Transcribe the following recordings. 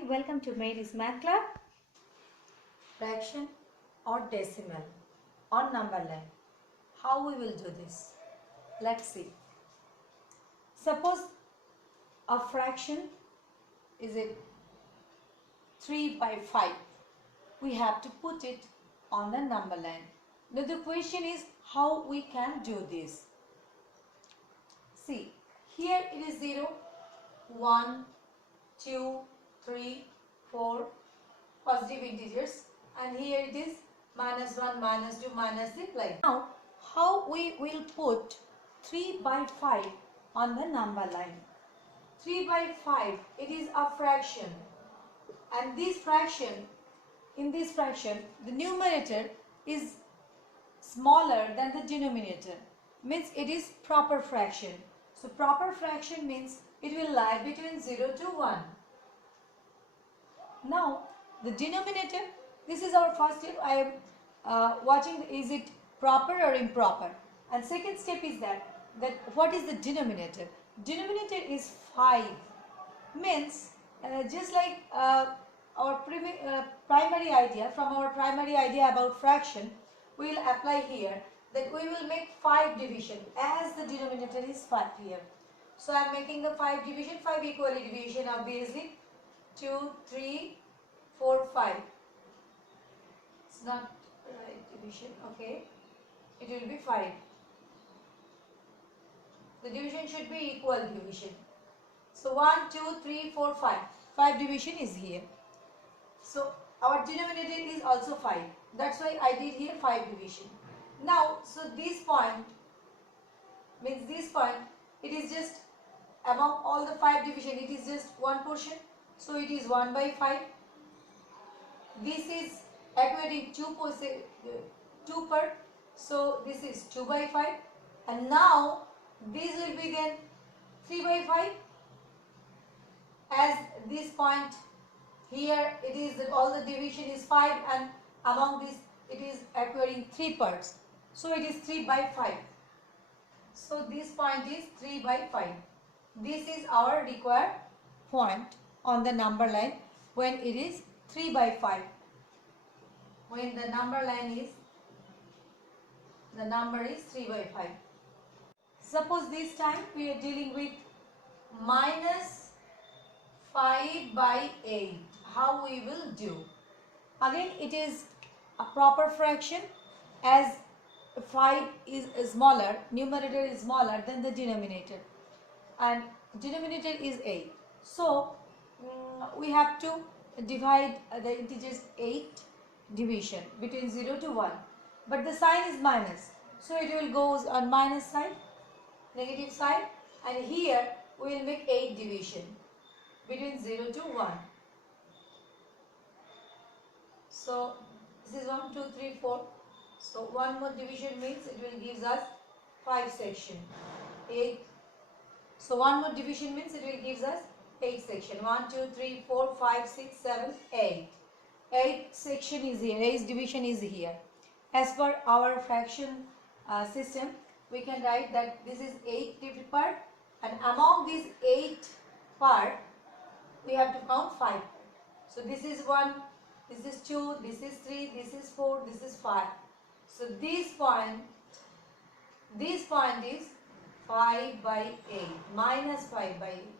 morning. Welcome to Mary's Math Club. Fraction or decimal on number line. How we will do this? Let's see. Suppose a fraction is it 3 by 5. We have to put it on the number line. Now the question is how we can do this. See, here it is 0, 1, 2, 3, 4 positive integers, and here it is minus 1, minus 2, minus 3 like. Now how we will put 3 by 5 on the number line. 3 by 5, it is a fraction, and in this fraction the numerator is smaller than the denominator, means it is proper fraction. So proper fraction means it will lie between 0 to 1. Now the denominator, this is our first step. I am watching is it proper or improper, and second step is that what is the denominator. Denominator is 5, means just like our primary idea, from our primary idea about fraction, we will apply here that we will make 5 division as the denominator is 5 here. So I am making the 5 division, 5 equally division obviously. 2, 3, 4, 5. It's not right division, okay. It will be 5. The division should be equal division. So 1, 2, 3, 4, 5. 5 division is here. So our denominator is also 5. That's why I did here 5 division. Now, so this point means this point, it is just among all the 5 division, it is just one portion. So it is 1 by 5. This is equating 2 per. So this is 2 by 5. And now this will be then 3 by 5. As this point here, it is that all the division is 5, and among this it is acquiring 3 parts. So it is 3 by 5. So this point is 3 by 5. This is our required point on the number line when it is 3 by 5. When the number line is, the number is 3 by 5. Suppose this time we are dealing with minus 5 by 8. How we will do? Again, it is a proper fraction, as 5 is smaller, numerator is smaller than the denominator, and denominator is 8. So we have to divide the integers 8 division between 0 to 1, but the sign is minus, so it will go on minus side, negative side, and here we will make 8 division between 0 to 1. So this is 1, 2, 3, 4. So one more division means it will give us 5 section. 8. So one more division means it will give us 8 section. 1, 2, 3, 4, 5, 6, 7, 8. 8 section is here. 8 division is here. As per our fraction system, we can write that this is 8 part, and among these 8 part, we have to count 5. So this is 1, this is 2, this is 3, this is 4, this is 5. So this point is 5 by 8, minus 5 by 8.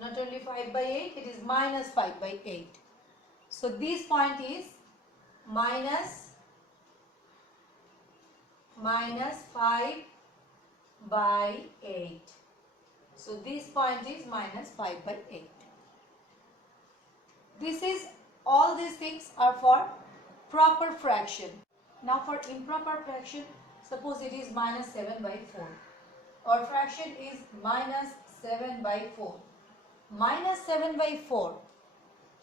Not only 5 by 8, it is minus 5 by 8. So this point is minus 5 by 8. So this point is minus 5 by 8. This is, all these things are for proper fraction. Now for improper fraction, suppose it is minus 7 by 4. Our fraction is minus 7 by 4. Minus 7 by 4.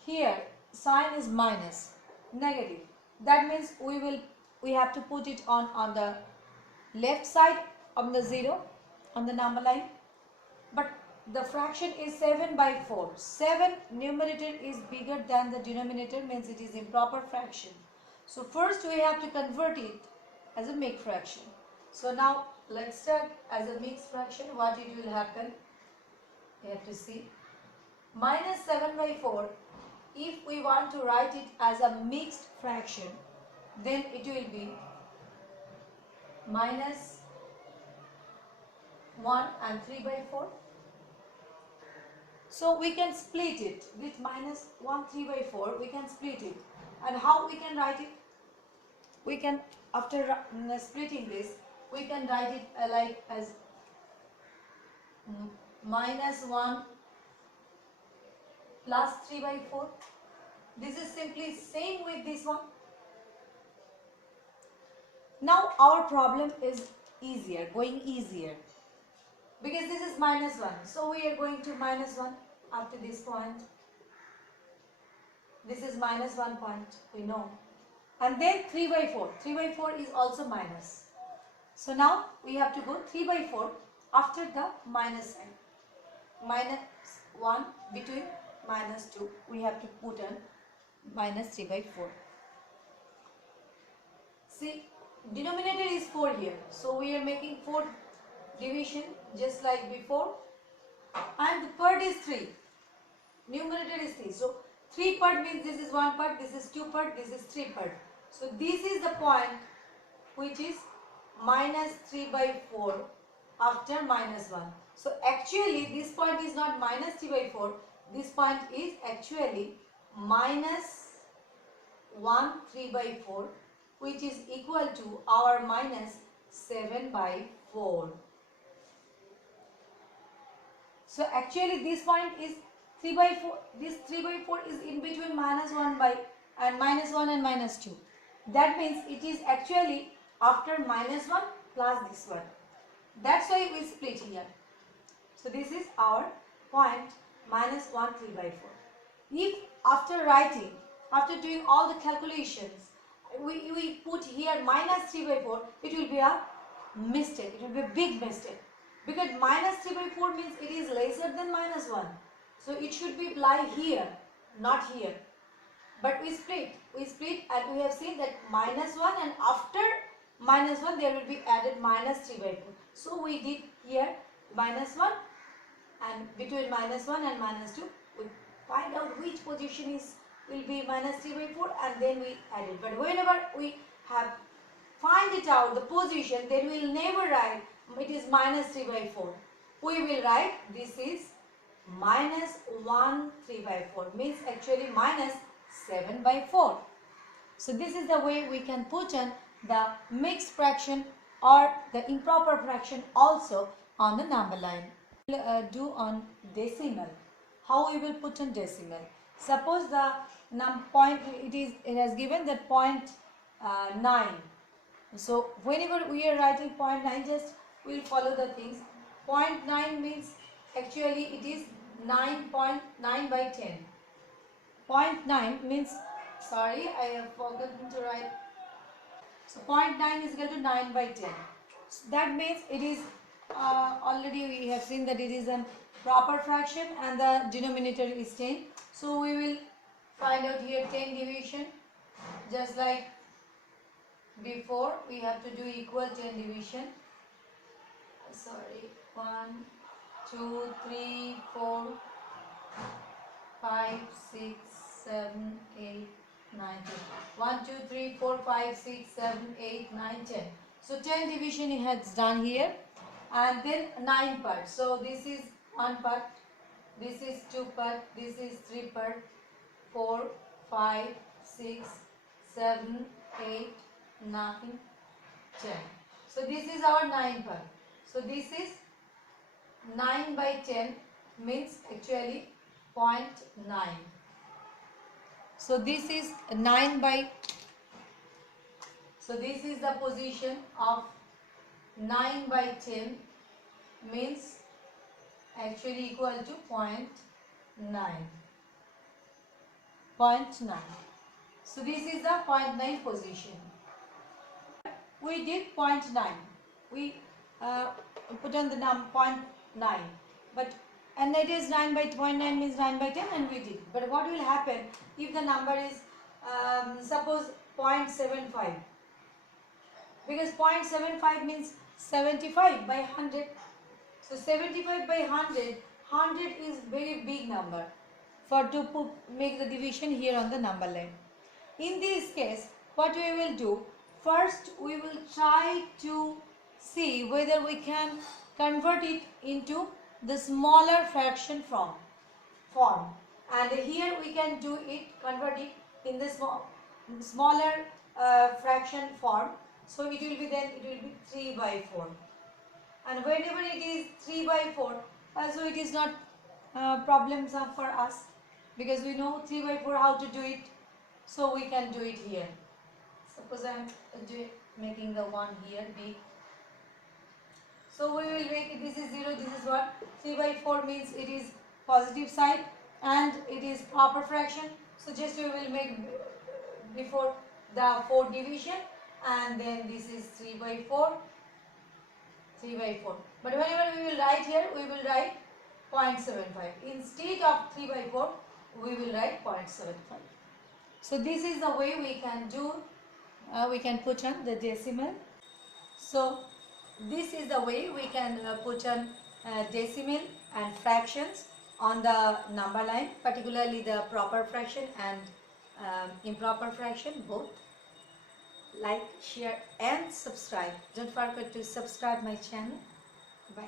Here sign is minus, negative. That means we have to put it on the left side of the 0 on the number line. But the fraction is 7 by 4. 7 numerator is bigger than the denominator, means it is improper fraction. So first we have to convert it as a mixed fraction. So now let's start as a mixed fraction. What it will happen? You have to see. Minus 7 by 4 if we want to write it as a mixed fraction, then it will be minus 1 and 3 by 4. So we can split it with minus 1 3 by 4. We can split it. And how we can write it? We can, after splitting this, we can write it like as minus 1 plus 3 by 4. This is simply same with this one. Now our problem is easier, going easier. Because this is minus 1. So we are going to minus 1 up to this point. This is minus 1 point, we know. And then 3 by 4. 3 by 4 is also minus. So now we have to go 3 by 4 after the minus sign. Minus 1 between minus 2. We have to put on minus 3 by 4. See, denominator is 4 here. So we are making 4 division just like before. And the part is 3. Numerator is 3. So 3 part means this is 1 part, this is 2 part, this is 3 part. So this is the point which is minus 3 by 4 after minus 1. So actually this point is not minus 3 by 4. This point is actually minus 1 3 by 4, which is equal to our minus 7 by 4. So actually this point is 3 by 4. This 3 by 4 is in between minus 1 by and minus 1 and minus 2. That means it is actually after minus 1 plus this one. That's why we split here. So this is our point minus 1 3 by 4. If after writing, after doing all the calculations, we put here minus 3 by 4, it will be a mistake. It will be a big mistake. Because minus 3 by 4 means it is lesser than minus 1. So it should be lie here, not here. But we split and we have seen that minus 1 and after minus 1 there will be added minus 3 by 4. So we did here minus 1 and between minus 1 and minus 2 we find out which position will be minus 3 by 4 and then we add it. But whenever we have find it out the position, then we will never write it is minus 3 by 4. We will write this is minus 1 3 by 4 means actually minus 7 by 4. So this is the way we can put in the mixed fraction or the improper fraction also on the number line. Do on decimal. How we will put in decimal? Suppose the point it has given that point 9. So whenever we are writing point 9, just we will follow the things. Point 9 means actually it is 9.9 by 10. Point 9 means, sorry, I have forgotten to write. So point 9 is equal to 9 by 10. So that means it is already we have seen that it is a proper fraction and the denominator is 10. So we will find out here 10 division. Just like before, we have to do equal 10 division. Sorry, 1, 2, 3, 4, 5, 6, 7, 8, 9, 10. 1, 2, 3, 4, 5, 6, 7, 8, 9, 10. So 10 division he has done here and then 9 parts. So this is 1 part, this is 2 part, this is 3 part, 4, 5, 6, 7, 8, 9, 10. So this is our 9 part. So this is 9 by 10 means actually 0.9. So this is 9 by, so this is the position of 9 by 10 means actually equal to 0.9. 0.9. So this is the 0.9 position. We did 0.9. We put on the number 0.9. But and it is 9 by 0.9 means 9 by 10 and we did. But what will happen if the number is suppose 0.75? Because 0.75 means 75 by 100. So 75 by 100, 100 is very big number. for to make the division here on the number line. In this case, what we will do, first we will try to see whether we can convert it into the smaller fraction form, and here we can do it, convert it in the smaller fraction form. So it will be 3 by 4, and whenever it is 3 by 4, so it is not problemsome for us, because we know 3 by 4 how to do it. So we can do it here. Suppose I am making the one here big. So we will make it, this is 0, this is 1. 3 by 4 means it is positive side and it is proper fraction. So just we will make before the 4 division, and then this is 3 by 4. 3 by 4. But whenever we will write here, we will write 0.75. Instead of 3 by 4, we will write 0.75. So this is the way we can do, we can put on the decimal. So this is the way we can put on decimal and fractions on the number line, particularly the proper fraction and improper fraction both. Like, share and subscribe. Don't forget to subscribe my channel. Bye.